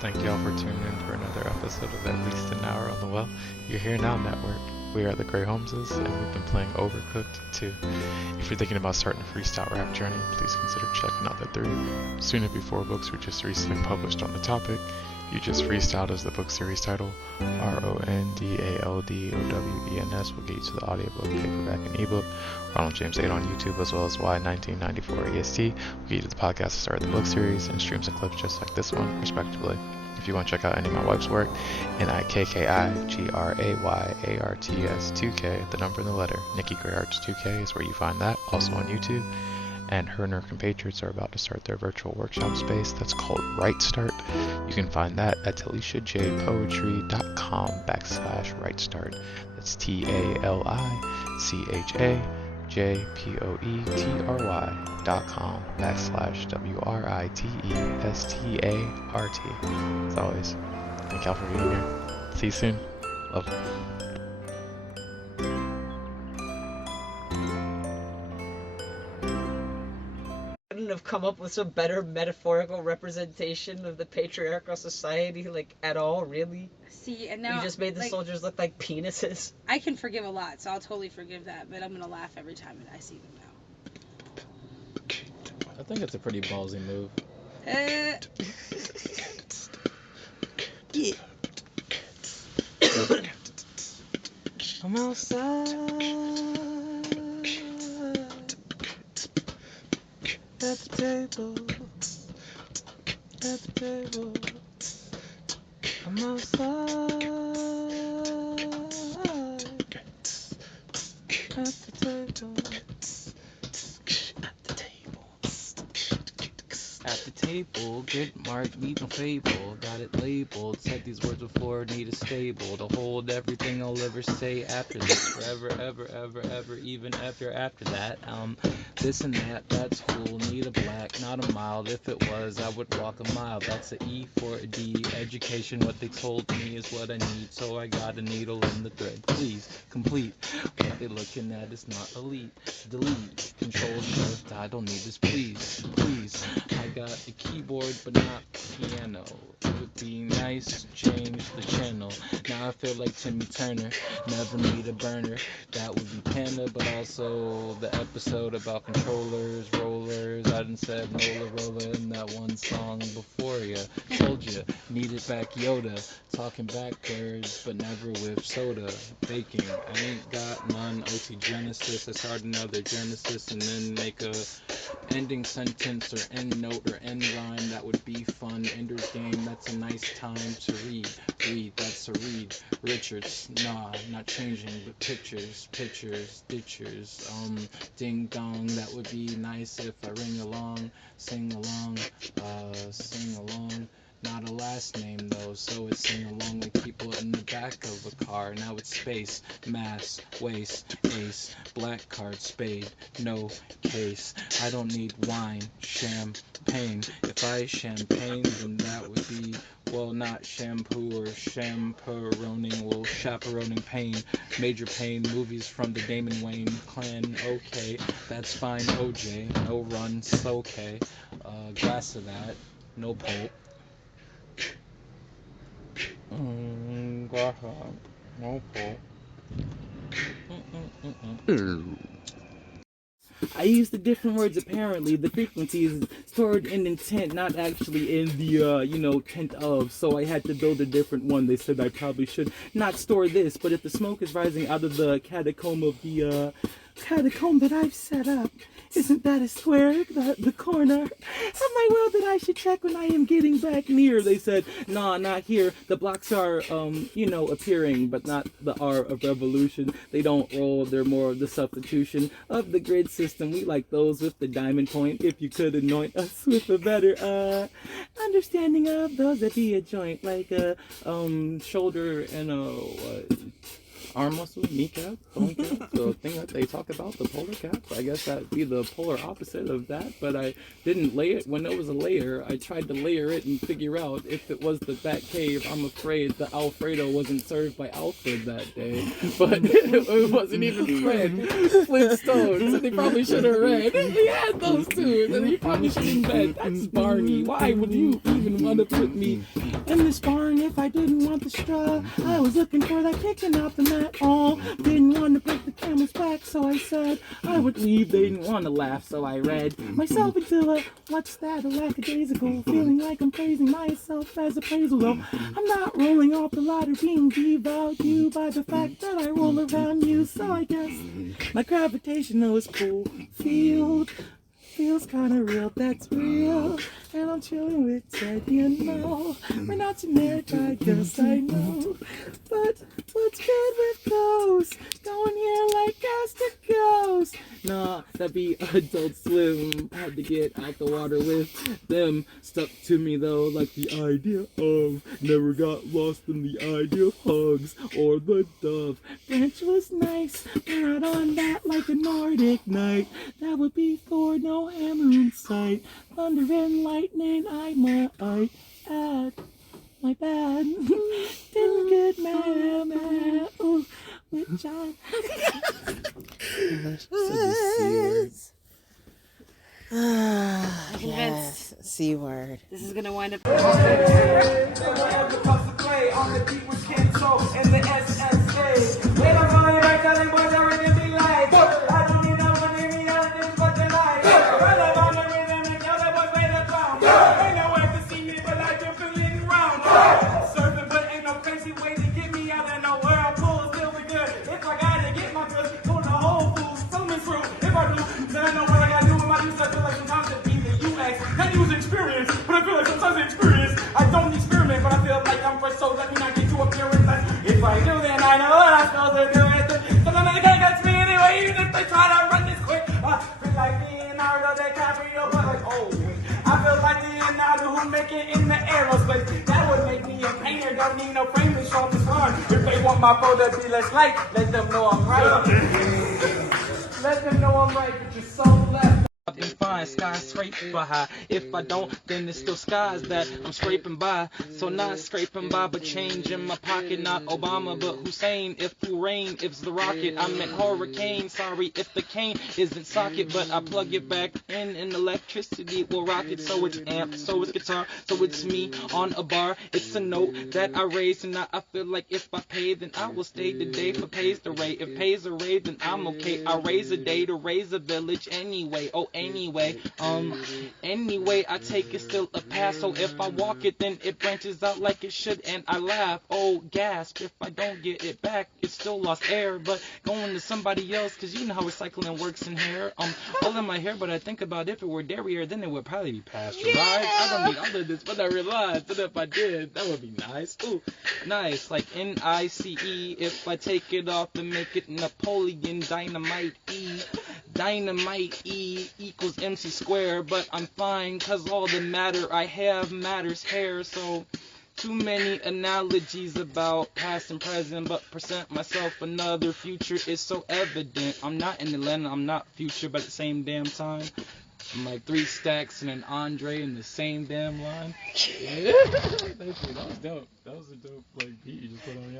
Thank y'all for tuning in for another episode of At Least an Hour on the Well. You're Here Now Network. We are the Grey Holmeses, and we've been playing Overcooked 2. If you're thinking about starting a freestyle rap journey, please consider checking out the 3. Soon to be 4 books were just recently published on the topic. You Just Freestyled is the book series title. RONDALDOWENS will get you to the audiobook, paperback, and ebook. Ronald James 8 on YouTube, as well as Y1994 EST will get you to the podcast to start the book series, and streams and clips just like this one, respectively. If you want to check out any of my wife's work, NIKKIGRAYARTS2K, the number and the letter, Nikki Gray Arts 2K is where you find that, also on YouTube. And her and her compatriots are about to start their virtual workshop space that's called Right Start. You can find that at TaliciaJPoetry.com/Right Start. That's TALICHAJPOETRY.com/WRITESTART. As always, thank y'all for being here. See you soon. Love. Have come up with some better metaphorical representation of the patriarchal society, like, at all, really? See, and now you just made the soldiers look like penises. I can forgive a lot, so I'll totally forgive that, but I'm gonna laugh every time I see them now. I think it's a pretty ballsy move. Yeah. I'm outside at the table, I'm outside at the table, At the table, get marked, need no fable. Got it labeled, said these words before, need a stable to hold everything I'll ever say after this. Forever, ever, even after that. This and that, that's cool, need a black, not a mild. If it was, I would walk a mile. That's a E for a D. Education, what they told me is what I need. So I got a needle in the thread. Please, complete. What they looking at is not elite. Delete, control, shift, I don't need this, please. I got a keyboard, but not piano. It would be nice to change the channel. Now I feel like Timmy Turner, never need a burner. That would be Panda, but also the episode about controllers, rollers. I done said roller in that one song before ya. Told ya, needed back Yoda. Talking backwards, but never with soda. Baking, I ain't got none. OT Genesis, I start another Genesis and then make a ending sentence or end note or end rhyme. That would be fun. Ender's Game, that's a nice time to read, that's a read. Richards, nah, not changing, but pictures, ditchers, ding dong, that would be nice if I ring along, sing along, not a last name though, so it's sing along like people in the back of a car. Now it's space, mass, waste, ace, black card, spade, no case. I don't need wine, champagne. If I champagne, then that would be, well, not shampoo or chaperoning, well, chaperoning pain, major pain, movies from the Damon Wayne clan, okay, that's fine, OJ, no runs, okay, glass of that, no pulp. Glass of that, no pulp. I use the different words apparently. The frequency is stored in intent, not actually in the, tent of. So I had to build a different one. They said I probably should not store this, but if the smoke is rising out of the catacomb of the, catacomb that I've set up, isn't that a square, the corner of my world that I should check when I am getting back near? They said, nah, not here. The blocks are, appearing, but not the R of revolution. They don't roll, they're more of the substitution of the grid system. We like those with the diamond point. If you could anoint us with a better, understanding of those that be a joint, like a, shoulder and a, arm muscle, kneecap, bone cap, the thing that they talk about, the polar cap. I guess that'd be the polar opposite of that, but I didn't lay it. When it was a layer, I tried to layer it and figure out if it was the Bat Cave. I'm afraid the Alfredo wasn't served by Alfred that day, but it wasn't even Fred Flintstones, so they probably should have read. He had those two, and he probably should have read. That's Barney. Why would you even want to put me in this barn if I didn't want the straw? I was looking for that kicking out the mat. Oh, didn't want to break the camel's back, so I said I would leave. They didn't want to laugh, so I read myself into a what's that, a lackadaisical, feeling like I'm praising myself as appraisal. Though I'm not rolling off the ladder, being devalued by the fact that I roll around you. So I guess my gravitational is cool field feels kinda real, that's real. And I'm chilling with Ted, you know. We're not generic, I guess I know. But what's good with ghosts? Going here like gas to ghost. Nah, that'd be Adult Swim. Had to get out the water with them. Stuck to me though, like the idea of. Never got lost in the idea of hugs or the dove. Branch was nice, right on that like a Nordic night. That would be for no hammer in sight. Thunder and lightning, I might add. My bad. Didn't get mad. Ooh, which I. Yes. I'm convinced. Yes. C word. This is gonna wind up. My photo be less light, let them know I'm right. Let them know I'm right, but you're so left. I've been fine, skyscraper high. If I don't, then it's still skies that I'm scraping by. So not scraping by, but change in my pocket. Not Obama, but Hussein. If who rain, if it's the rocket. I meant hurricane. Sorry if the cane isn't socket, but I plug it back in and electricity will rock it. So it's amp, so it's guitar, so it's me on a bar. It's a note that I raise, and now I feel like if I pay, then I will stay today for pays the rate. If pays a rate, then I'm okay. I raise a day to raise a village anyway. Oh, anyway, I take it still a pass. So if I walk it, then it branches out like it should, and I laugh. Oh, gasp! If I don't get it back, it's still lost air. But going to somebody else, 'cause you know how recycling works in here. All in my hair, but I think about if it were dairy, then it would probably be pasteurized. I don't need all of this, but I realized that if I did, that would be nice. Ooh, nice, like NICE. If I take it off and make it Napoleon Dynamite E. Dynamite E equals MC square, but I'm fine 'cause all the matter I have matters here. So too many analogies about past and present, but present myself another future is so evident. I'm not in Atlanta, I'm not future, but at the same damn time I'm like 3 stacks and an Andre in the same damn line. Yeah. Thank you. That was dope. That was a dope beat you just put on,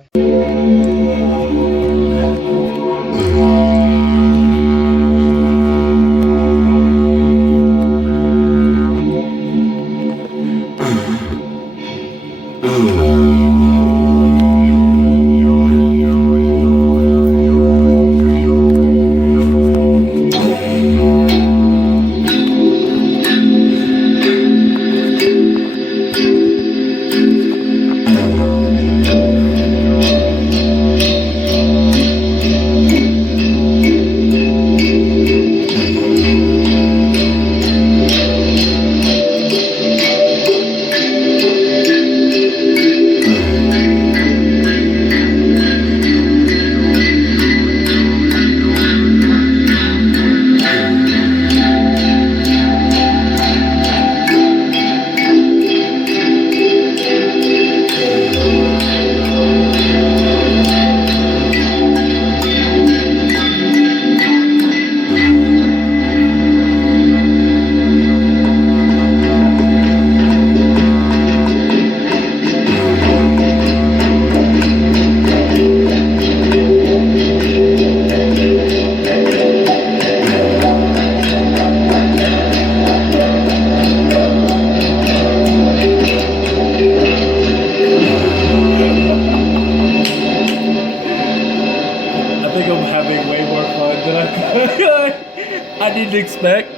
you'd expect.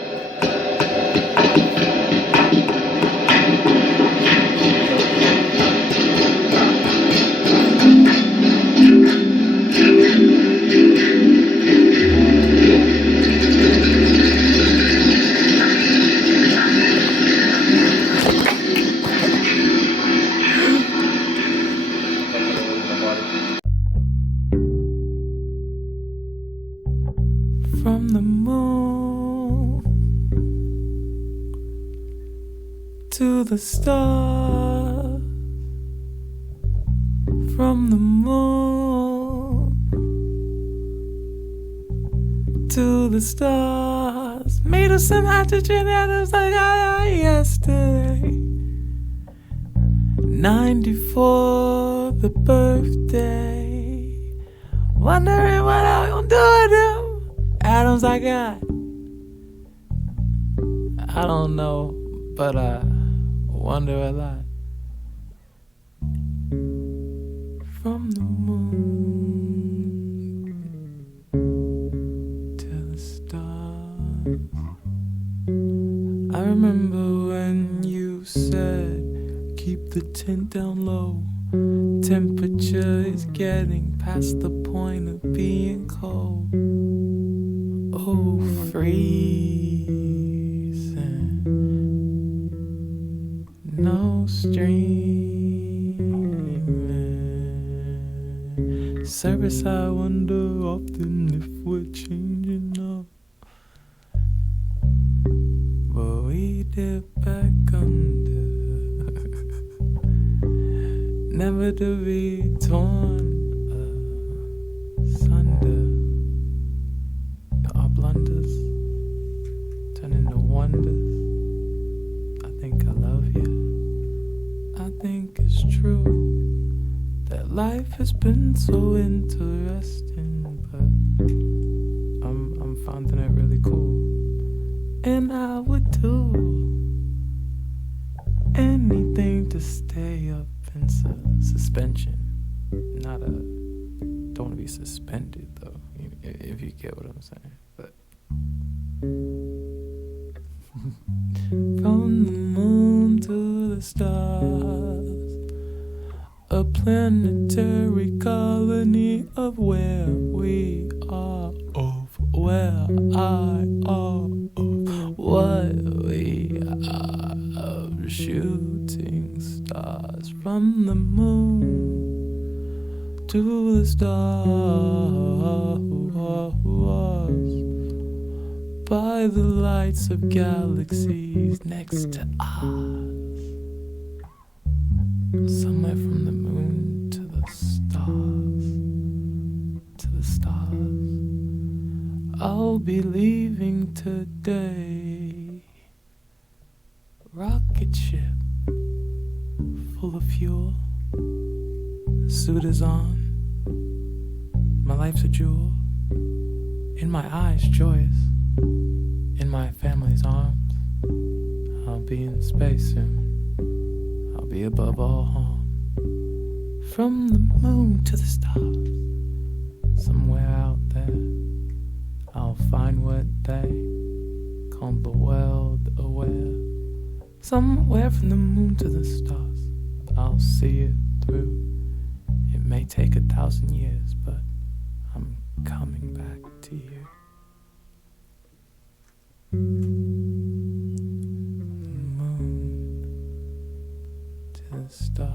From the moon to the stars, from the moon to the stars, made of some hydrogen atoms like I yesterday. 94, the birthday, wondering what I'm gonna do with them atoms I got. I don't know, but I wonder a lot. From the moon to the stars. I remember when you said, keep the tent down low. Temperature is getting past the point of being cold. Oh, freezing. No streaming. Service, I wonder often if we're changing up. But we dip back under. Never to be torn asunder. Our blunders turn into wonders. I think I love you. I think it's true that life has been so interesting, but I'm finding it really cool. And I would do anything to stay up in suspension. Not a, don't want to be suspended though, if you get what I'm saying. But from the moon to the stars, a planetary colony of where we are, of where I are, of what we are, of shooting stars. From the moon to the stars, by the lights of galaxies next to us. Somewhere from the moon to the stars, to the stars. I'll be leaving today. Rocket ship full of fuel. Suit is on. My life's a jewel. In my eyes, joyous. In my family's arms. I'll be in space soon. I'll be above all harm. From the moon to the stars. Somewhere out there, I'll find what they call the world aware. Somewhere from the moon to the stars, I'll see it through. It may take 1,000 years, but I'm coming back to you. Moon to the stars.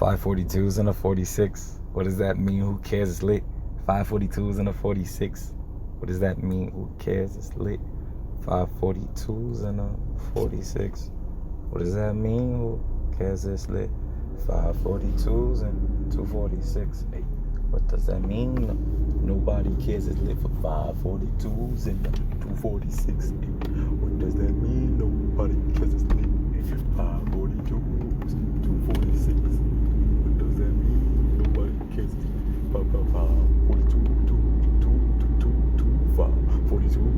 542s and a 46. What does that mean? Who cares? It's lit. 542s and a 46. What does that mean? Who cares? It's lit. 542s and a 46. What does that mean? Who cares? It's lit. 542s and 246. Hey, what does that mean? Nobody cares. It's lit for 542s and 246. Hey, what does that mean? Nobody cares. It's lit. 542s, 246. What does that mean? Nobody cares. 542, 42, 42, 246,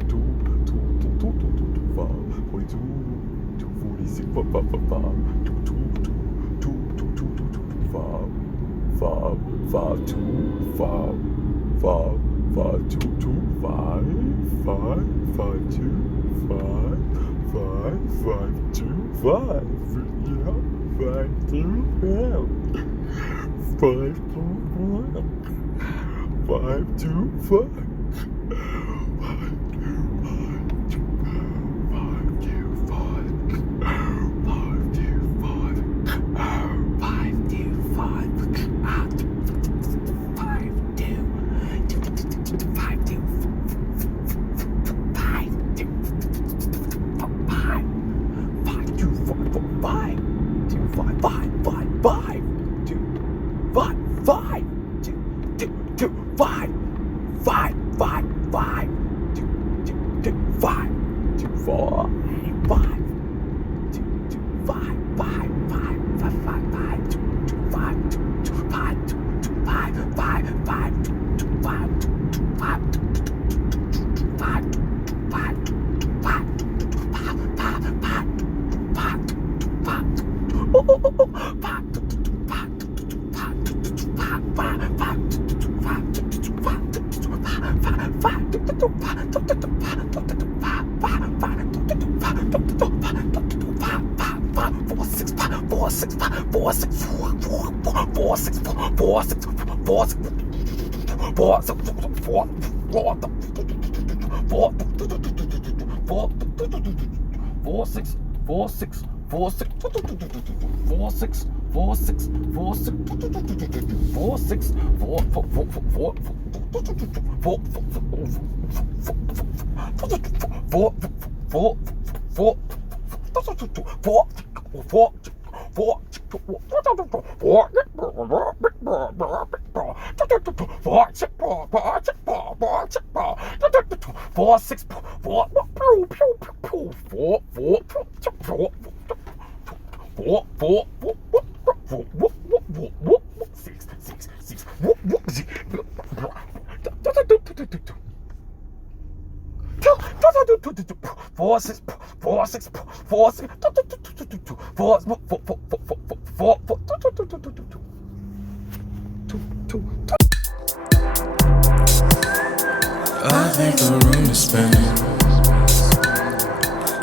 I think the room is spinning.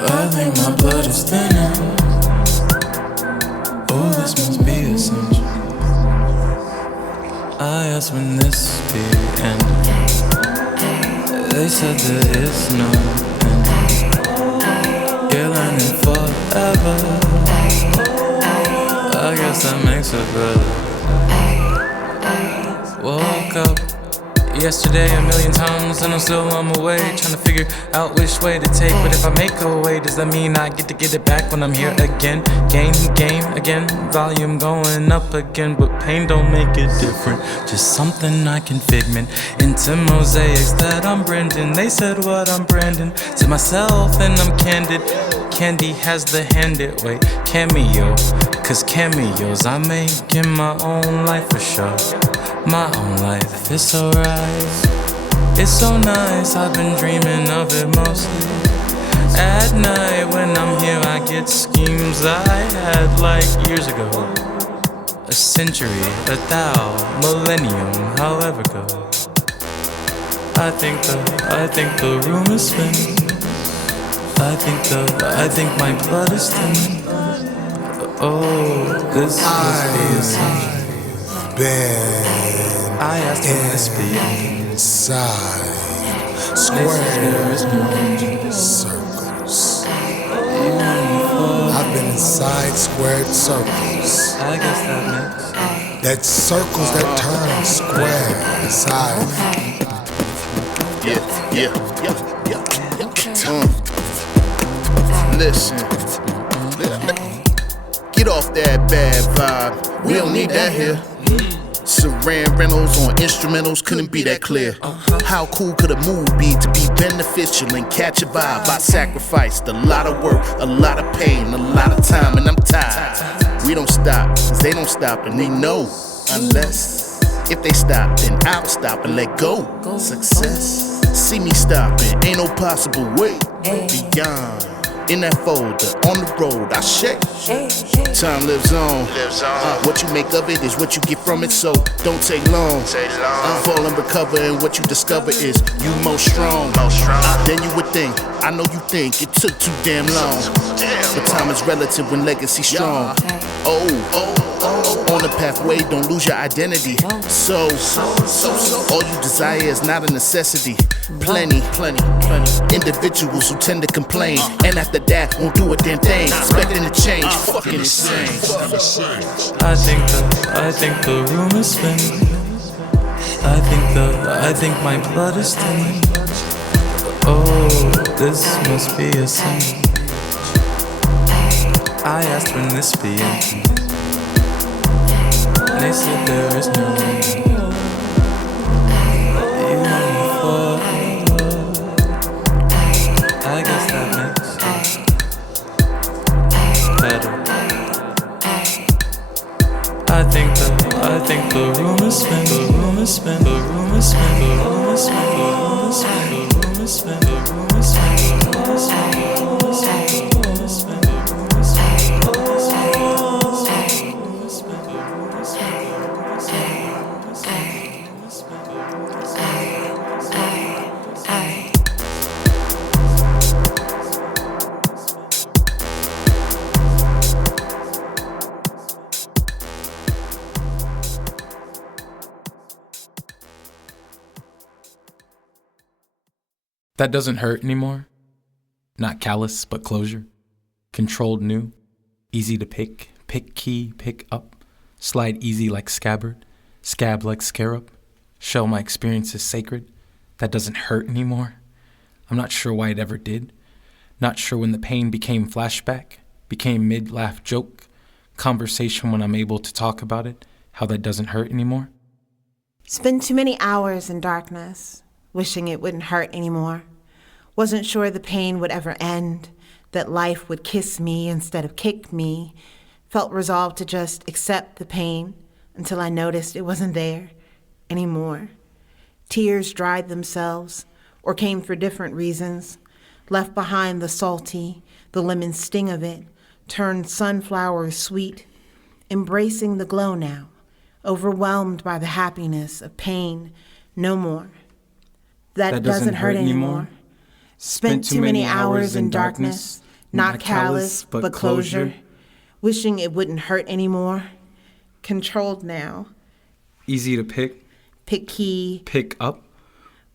I think my blood is thinning. Oh, this must be essential. I asked when this be ending. They said there is no ending. You're learning forever. I guess that makes it better. Woke up yesterday a million times and I'm still on my way, trying to figure out which way to take. But if I make a way, does that mean I get to get it back when I'm here again? Game again, volume going up again. But pain don't make it different, just something I can figment into mosaics that I'm Brendan. They said what I'm Brandon to myself and I'm candid. Candy has the handed, wait, cameo, cause cameos I make in my own life for sure. My own life, it's alright. It's so nice, I've been dreaming of it mostly. At night when I'm here I get schemes I had like years ago. A century, a thou, millennium, however go. I think the room is spinning. I think my blood is thinning. Oh, this must be a sign. I asked him this be inside squares, circles. I've been inside squared circles. I guess that makes That circles that turn square inside. Listen. Get off that bad vibe. We don't need that here. Saran rentals on instrumentals couldn't be that clear. How cool could a move be to be beneficial and catch a vibe? I sacrificed a lot of work, a lot of pain, a lot of time, and I'm tired. We don't stop, cause they don't stop, and they know. Unless, if they stop, then I'll stop and let go. Success. See me stopping, ain't no possible way. Beyond. In that folder, on the road, I shake. Time lives on. What you make of it is what you get from it, so don't take long. Fall and recover, and what you discover is you most strong. Then you would think, I know you think it took too damn long. But time is relative when legacy strong. On the pathway, don't lose your identity. So, all you desire is not a necessity. Plenty individuals who tend to complain, and after that won't do a damn thing, expecting to change. Fucking insane. I think the room is spinning. I think my blood is thinning. Oh, this must be a sin. I asked when this be ending. They said there is no end. You want me for I guess that makes better. I think the room is spin, the room is spin, the room is spin, the room is spin, the room is spin, the room is spin, the room is spin, the room is spin, the room is spin, the room is spin, the room is spin, the room is That doesn't hurt anymore. Not callous, but closure. Controlled new. Easy to pick key, pick up. Slide easy like scabbard. Scab like scarab. Shell my experience is sacred. That doesn't hurt anymore. I'm not sure why it ever did. Not sure when the pain became flashback. Became mid-laugh joke. Conversation when I'm able to talk about it. How that doesn't hurt anymore. Spend too many hours in darkness, wishing it wouldn't hurt anymore. Wasn't sure the pain would ever end, that life would kiss me instead of kick me. Felt resolved to just accept the pain until I noticed it wasn't there anymore. Tears dried themselves or came for different reasons. Left behind the salty, the lemon sting of it, turned sunflowers sweet. Embracing the glow now, overwhelmed by the happiness of pain, no more. That doesn't hurt anymore. Spent too many hours in darkness, not callous, but closure. Wishing it wouldn't hurt anymore. Controlled now. Easy to pick key, pick up.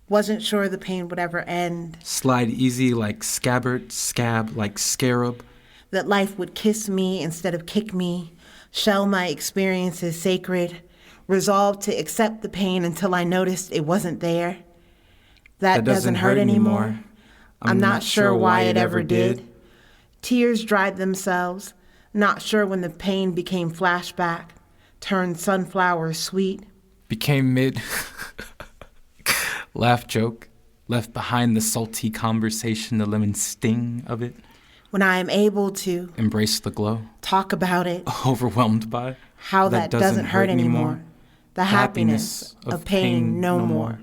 Wasn't sure the pain would ever end. Slide easy like scabbard, scab like scarab. That life would kiss me instead of kick me. Shell my experiences sacred. Resolved to accept the pain until I noticed it wasn't there. That doesn't hurt anymore. I'm not sure why it ever did. Tears dried themselves. Not sure when the pain became flashback. Turned sunflowers sweet. Became mid. Laugh joke. Left behind the salty conversation, the lemon sting of it. When I am able to embrace the glow. Talk about it. Overwhelmed by how that doesn't hurt anymore. The happiness of pain no more.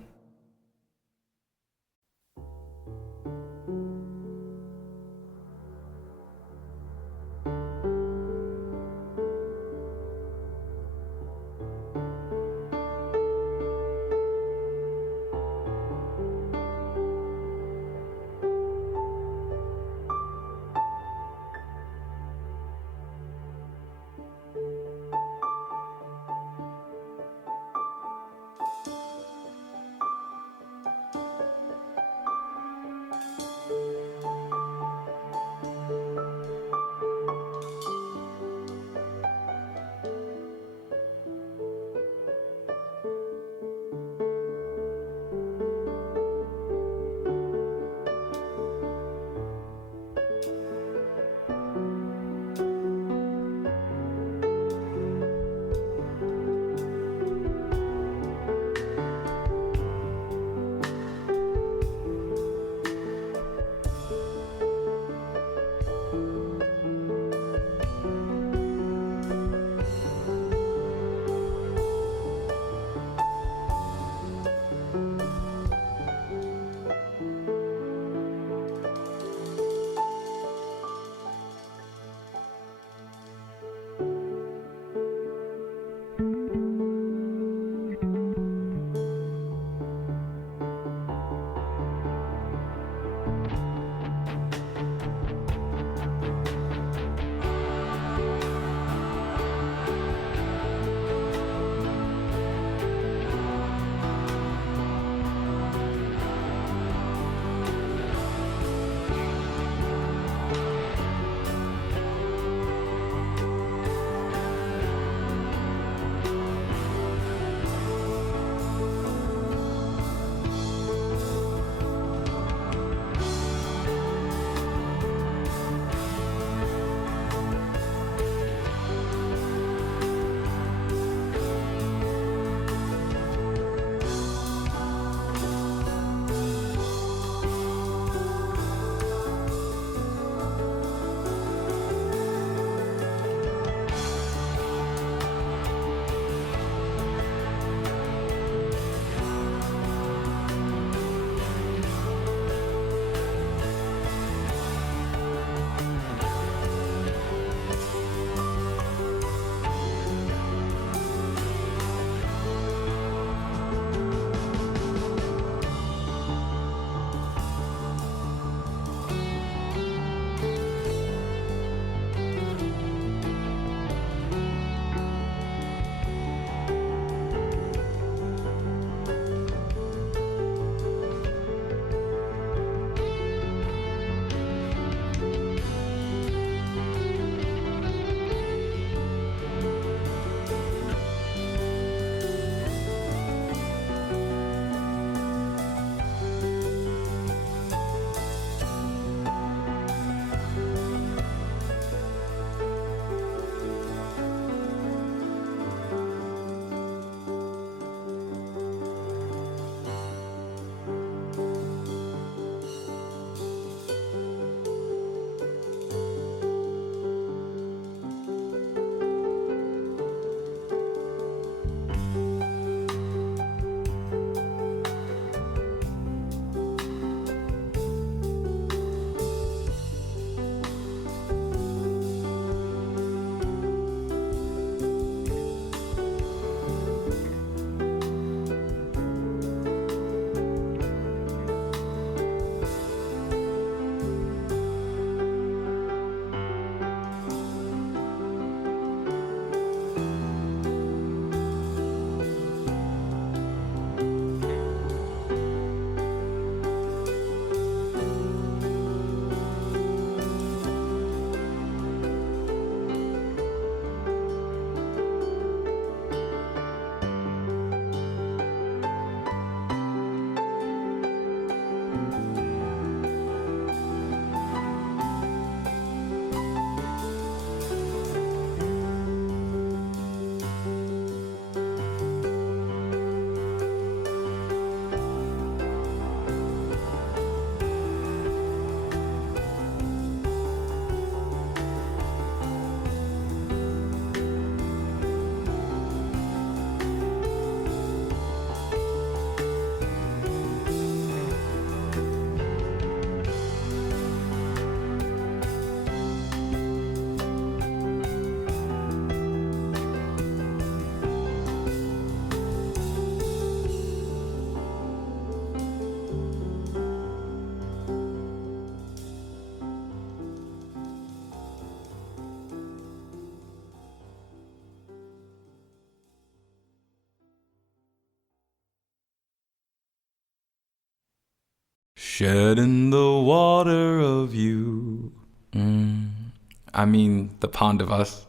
Shedding the water of you. I mean, the pond of us.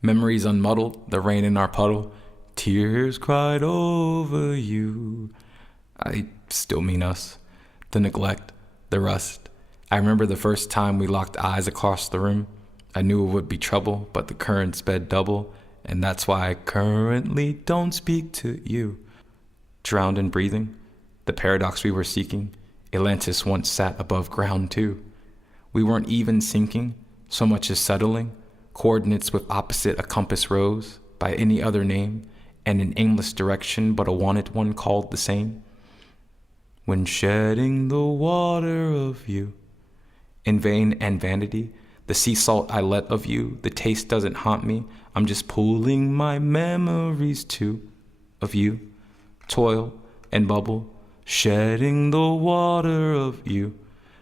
Memories unmuddled, the rain in our puddle. Tears cried over you. I still mean us. The neglect, the rust. I remember the first time we locked eyes across the room. I knew it would be trouble, but the current sped double, and that's why I currently don't speak to you. Drowned in breathing, the paradox we were seeking. Atlantis once sat above ground too. We weren't even sinking, so much as settling. Coordinates with opposite a compass rose, by any other name, and an aimless direction but a wanted one called the same. When shedding the water of you. In vain and vanity, the sea salt I let of you, the taste doesn't haunt me. I'm just pulling my memories too, of you. Toil and bubble, shedding the water of you.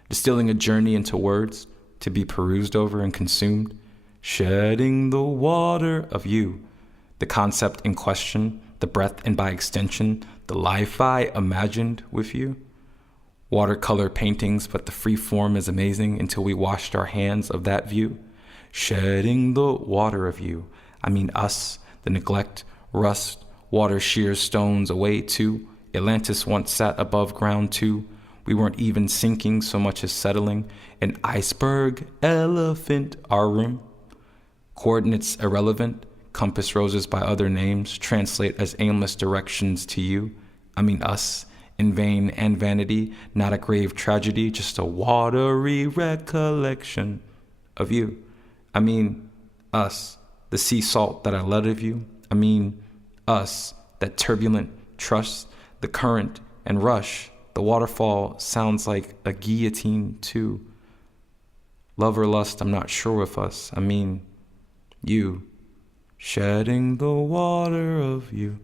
Distilling a journey into words, to be perused over and consumed. Shedding the water of you. The concept in question, the breath and by extension, the life I imagined with you. Watercolor paintings, but the free form is amazing until we washed our hands of that view. Shedding the water of you. I mean us, the neglect, rust, water shears stones away too. Atlantis once sat above ground too. We weren't even sinking so much as settling. An iceberg, elephant, our room. Coordinates irrelevant, compass roses by other names, translate as aimless directions to you. I mean us. In vain and vanity, not a grave tragedy, just a watery recollection of you. I mean, us, the sea salt that I let of you. I mean, us, that turbulent trust, the current and rush. The waterfall sounds like a guillotine too. Love or lust, I'm not sure with us. I mean, you, shedding the water of you.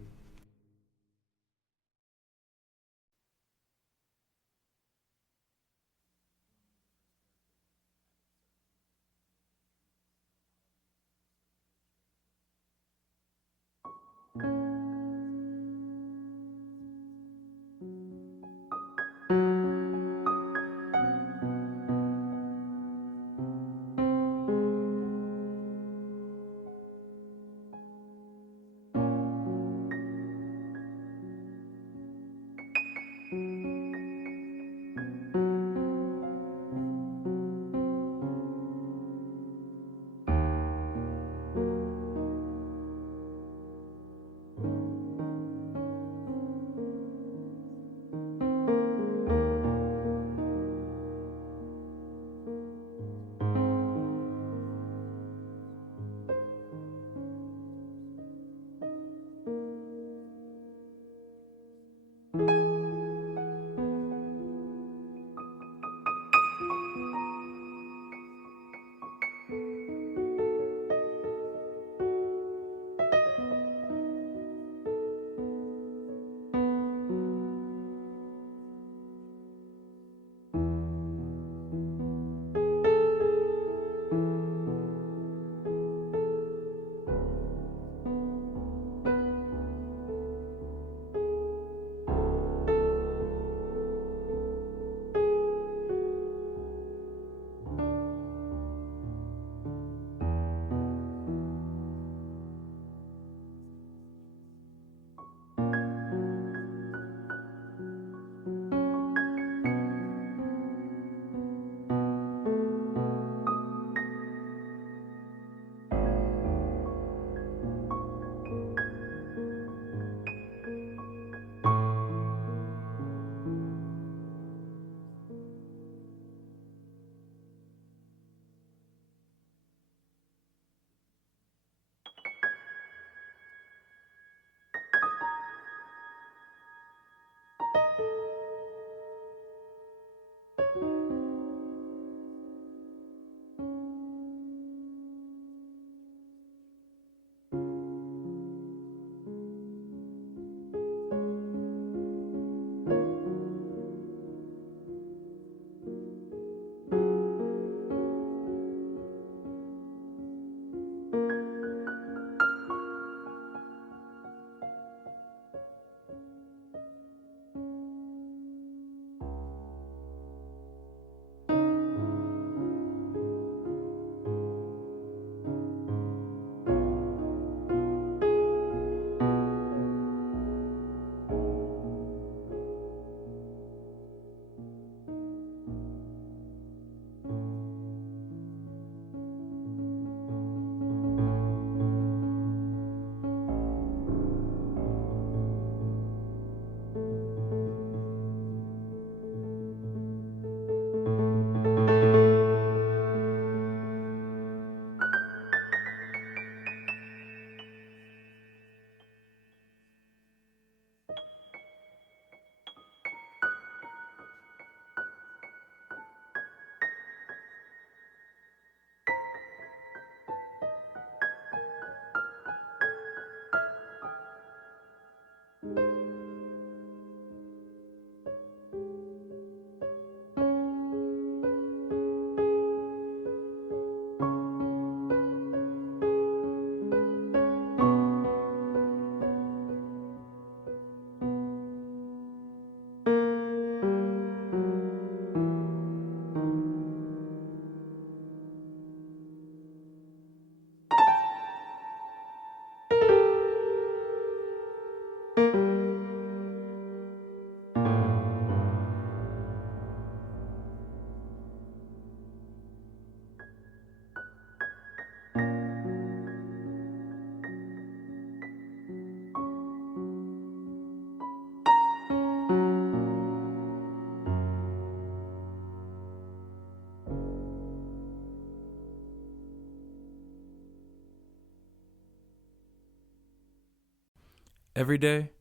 Every day,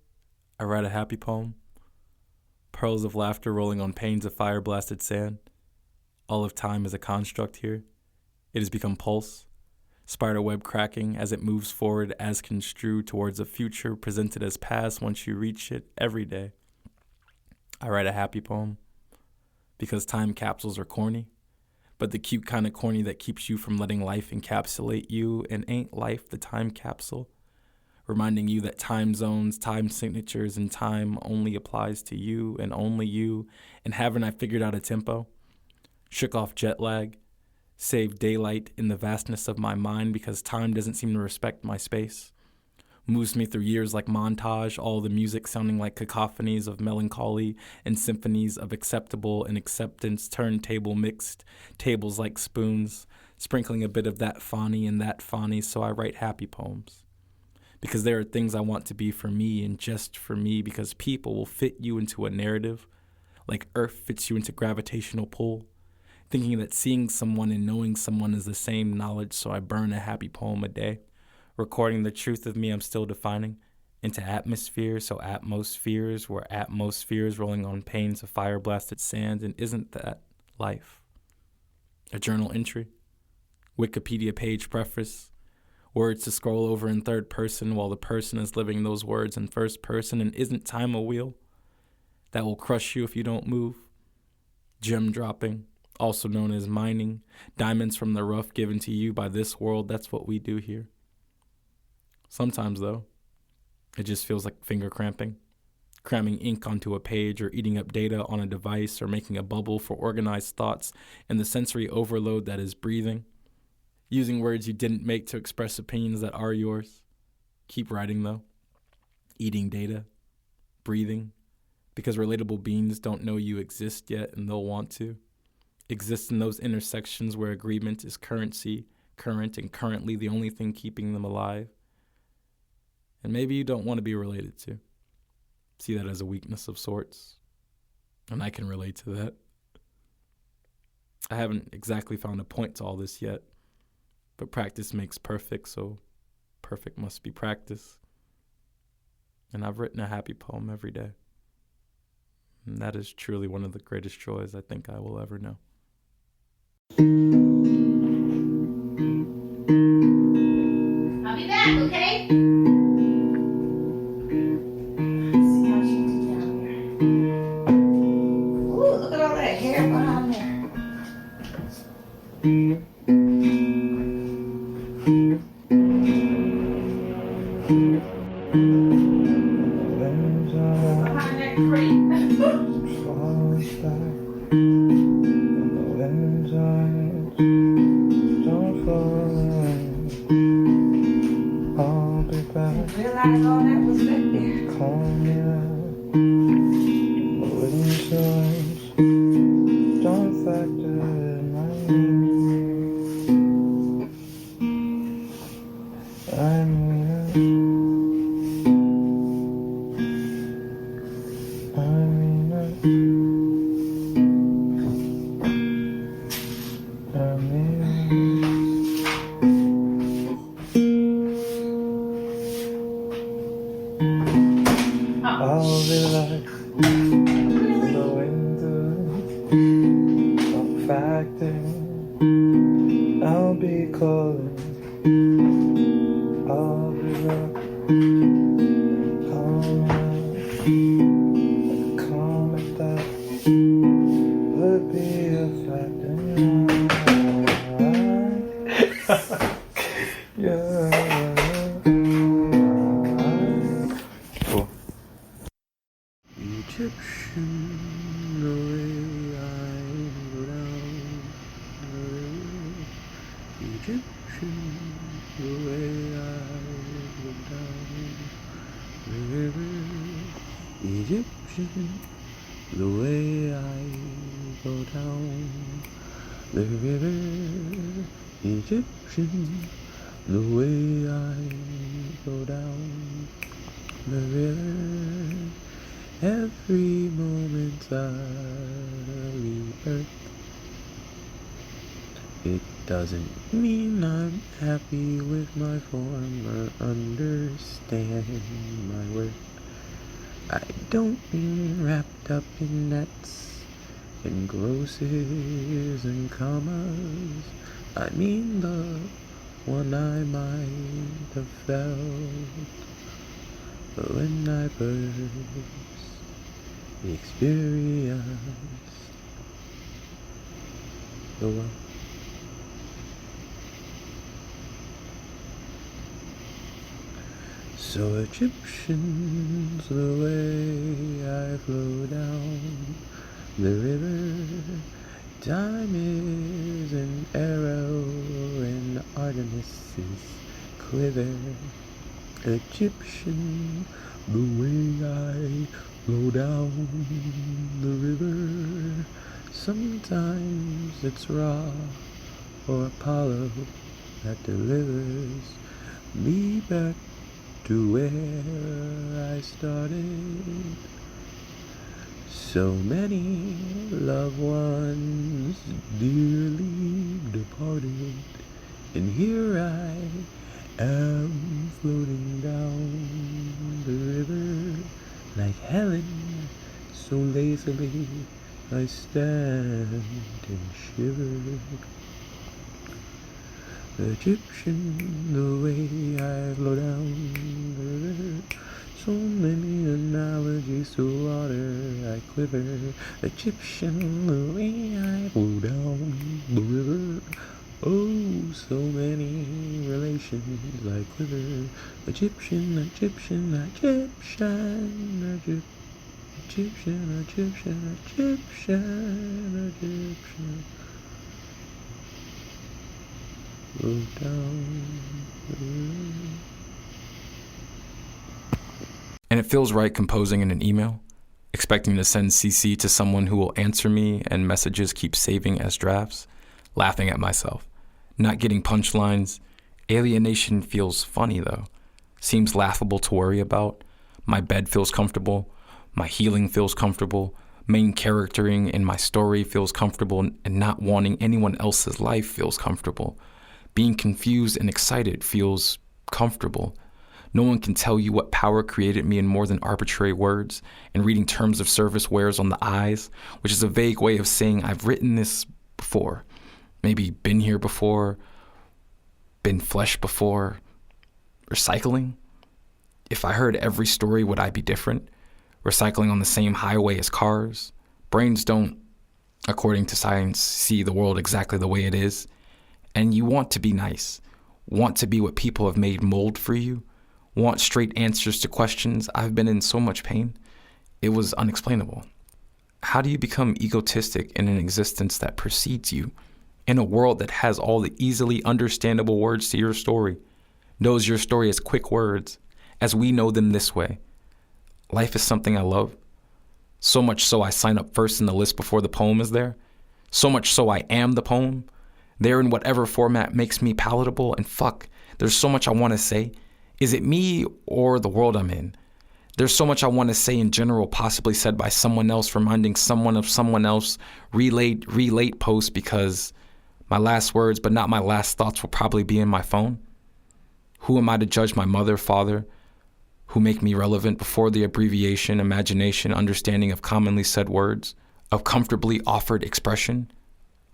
I write a happy poem. Pearls of laughter rolling on panes of fire-blasted sand. All of time is a construct here. It has become pulse, spider web cracking as it moves forward as construed towards a future presented as past once you reach it every day. I write a happy poem because time capsules are corny, but the cute kind of corny that keeps you from letting life encapsulate you, and ain't life the time capsule? Reminding you that time zones, time signatures, and time only applies to you and only you. And haven't I figured out a tempo? Shook off jet lag, saved daylight in the vastness of my mind because time doesn't seem to respect my space. Moves me through years like montage, all the music sounding like cacophonies of melancholy and symphonies of acceptable and acceptance, turntable mixed, tables like spoons, sprinkling a bit of that fani and that fani, so I write happy poems. Because there are things I want to be for me and just for me, because people will fit you into a narrative, like Earth fits you into gravitational pull, thinking that seeing someone and knowing someone is the same knowledge, so I burn a happy poem a day, recording the truth of me I'm still defining into atmosphere, so atmospheres were atmospheres rolling on panes of fire-blasted sand, and isn't that life? A journal entry, Wikipedia page preface, words to scroll over in third person while the person is living those words in first person, and isn't time a wheel that will crush you if you don't move? Gem dropping, also known as mining, diamonds from the rough given to you by this world, that's what we do here. Sometimes, though, it just feels like finger cramping, cramming ink onto a page or eating up data on a device or making a bubble for organized thoughts and the sensory overload that is breathing. Using words you didn't make to express opinions that are yours. Keep writing, though. Eating data. Breathing. Because relatable beings don't know you exist yet, and they'll want to. Exist in those intersections where agreement is currency, current, and currently the only thing keeping them alive. And maybe you don't want to be related to. See that as a weakness of sorts. And I can relate to that. I haven't exactly found a point to all this yet. But practice makes perfect, so perfect must be practice. And I've written a happy poem every day. And that is truly one of the greatest joys I think I will ever know. I'll be back, okay? See how she did down there. Ooh, look at all that hair behind there. doesn't mean I'm happy with my form or understand my worth. I don't mean wrapped up in nets, in grosses and commas. I mean the one I might have felt when I first experienced the world. So Egyptians, the way I flow down the river, time is an arrow in Artemis's quiver. Egyptian, the way I flow down the river, sometimes it's Ra or Apollo that delivers me back to where I started. So many loved ones dearly departed, and here I am floating down the river like Helen, so lazily I stand and shiver. Egyptian, the way I flow down the river, so many analogies to water I quiver. Egyptian, the way I flow down the river, oh, so many relations I quiver. Egyptian, Egyptian, Egyptian, Egyptian, Egyptian, Egyptian, Egyptian. Flow down the river. And it feels right composing in an email, expecting to send CC to someone who will answer me and messages keep saving as drafts, laughing at myself, not getting punchlines. Alienation feels funny though, seems laughable to worry about. My bed feels comfortable, my healing feels comfortable, main charactering in my story feels comfortable, and not wanting anyone else's life feels comfortable. Being confused and excited feels comfortable. No one can tell you what power created me in more than arbitrary words, and reading terms of service wears on the eyes, which is a vague way of saying I've written this before, maybe been here before, been flesh before. Recycling? If I heard every story, would I be different? Recycling on the same highway as cars? Brains don't, according to science, see the world exactly the way it is. And you want to be nice, want to be what people have made mold for you, want straight answers to questions. I've been in so much pain. It was unexplainable. How do you become egotistic in an existence that precedes you, in a world that has all the easily understandable words to your story, knows your story as quick words, as we know them this way? Life is something I love. So much so I sign up first in the list before the poem is there. So much so I am the poem. There in whatever format makes me palatable, and fuck, there's so much I want to say. Is it me or the world I'm in? There's so much I want to say in general, possibly said by someone else, reminding someone of someone else, relate post, because my last words, but not my last thoughts, will probably be in my phone. Who am I to judge my mother, father, who make me relevant before the abbreviation, imagination, understanding of commonly said words, of comfortably offered expression?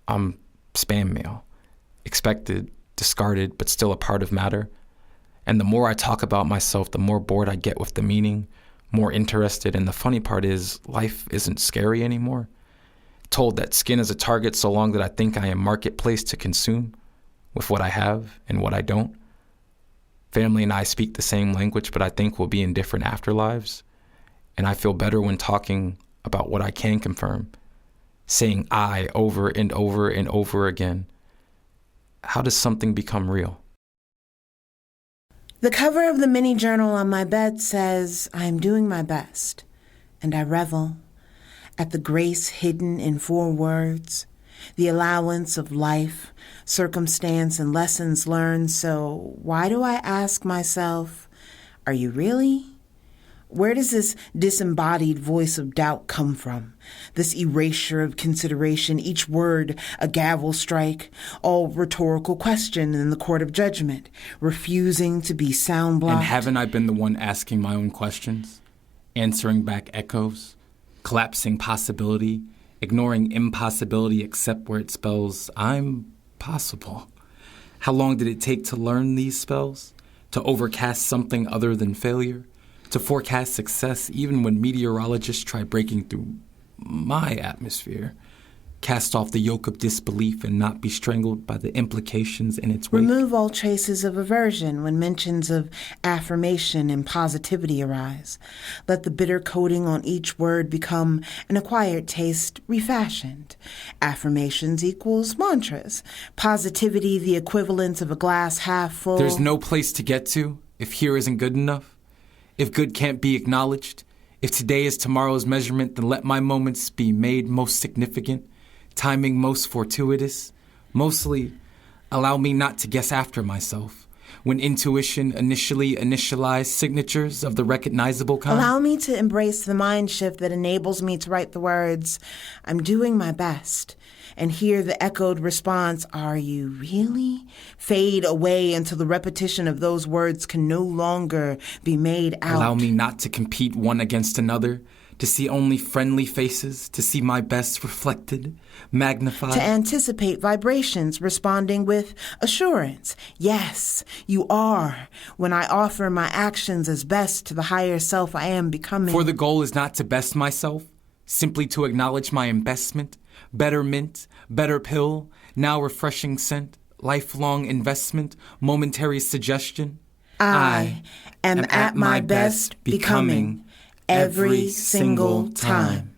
I'm spam mail, expected, discarded, but still a part of matter. And the more I talk about myself, the more bored I get with the meaning, more interested. And the funny part is, life isn't scary anymore. Told that skin is a target so long that I think I am marketplace to consume with what I have and what I don't. Family and I speak the same language, but I think we'll be in different afterlives. And I feel better when talking about what I can confirm, saying I over and over and over again. How does something become real? The cover of the mini journal on my bed says, I am doing my best, and I revel at the grace hidden in 4 words, the allowance of life, circumstance, and lessons learned. So why do I ask myself, are you really? Where does this disembodied voice of doubt come from? This erasure of consideration, each word a gavel strike, all rhetorical question in the court of judgment, refusing to be sound blocked. And haven't I been the one asking my own questions? Answering back echoes? Collapsing possibility? Ignoring impossibility except where it spells I'm possible? How long did it take to learn these spells? To overcast something other than failure? To forecast success even when meteorologists try breaking through my atmosphere? Cast off the yoke of disbelief and not be strangled by the implications in its wake? Remove all traces of aversion when mentions of affirmation and positivity arise. Let the bitter coating on each word become an acquired taste refashioned. Affirmations equals mantras. Positivity the equivalent of a glass half full. There's no place to get to if here isn't good enough. If good can't be acknowledged, if today is tomorrow's measurement, then let my moments be made most significant, timing most fortuitous. Mostly, allow me not to guess after myself. When intuition initially initialized signatures of the recognizable kind. Allow me to embrace the mind shift that enables me to write the words, I'm doing my best, and hear the echoed response, are you really? Fade away until the repetition of those words can no longer be made out. Allow me not to compete one against another, to see only friendly faces, to see my best reflected, magnified. To anticipate vibrations responding with assurance. Yes, you are, when I offer my actions as best to the higher self I am becoming. For the goal is not to best myself, simply to acknowledge my investment, better mint, better pill, now refreshing scent, lifelong investment, momentary suggestion. I am at my best becoming every single time.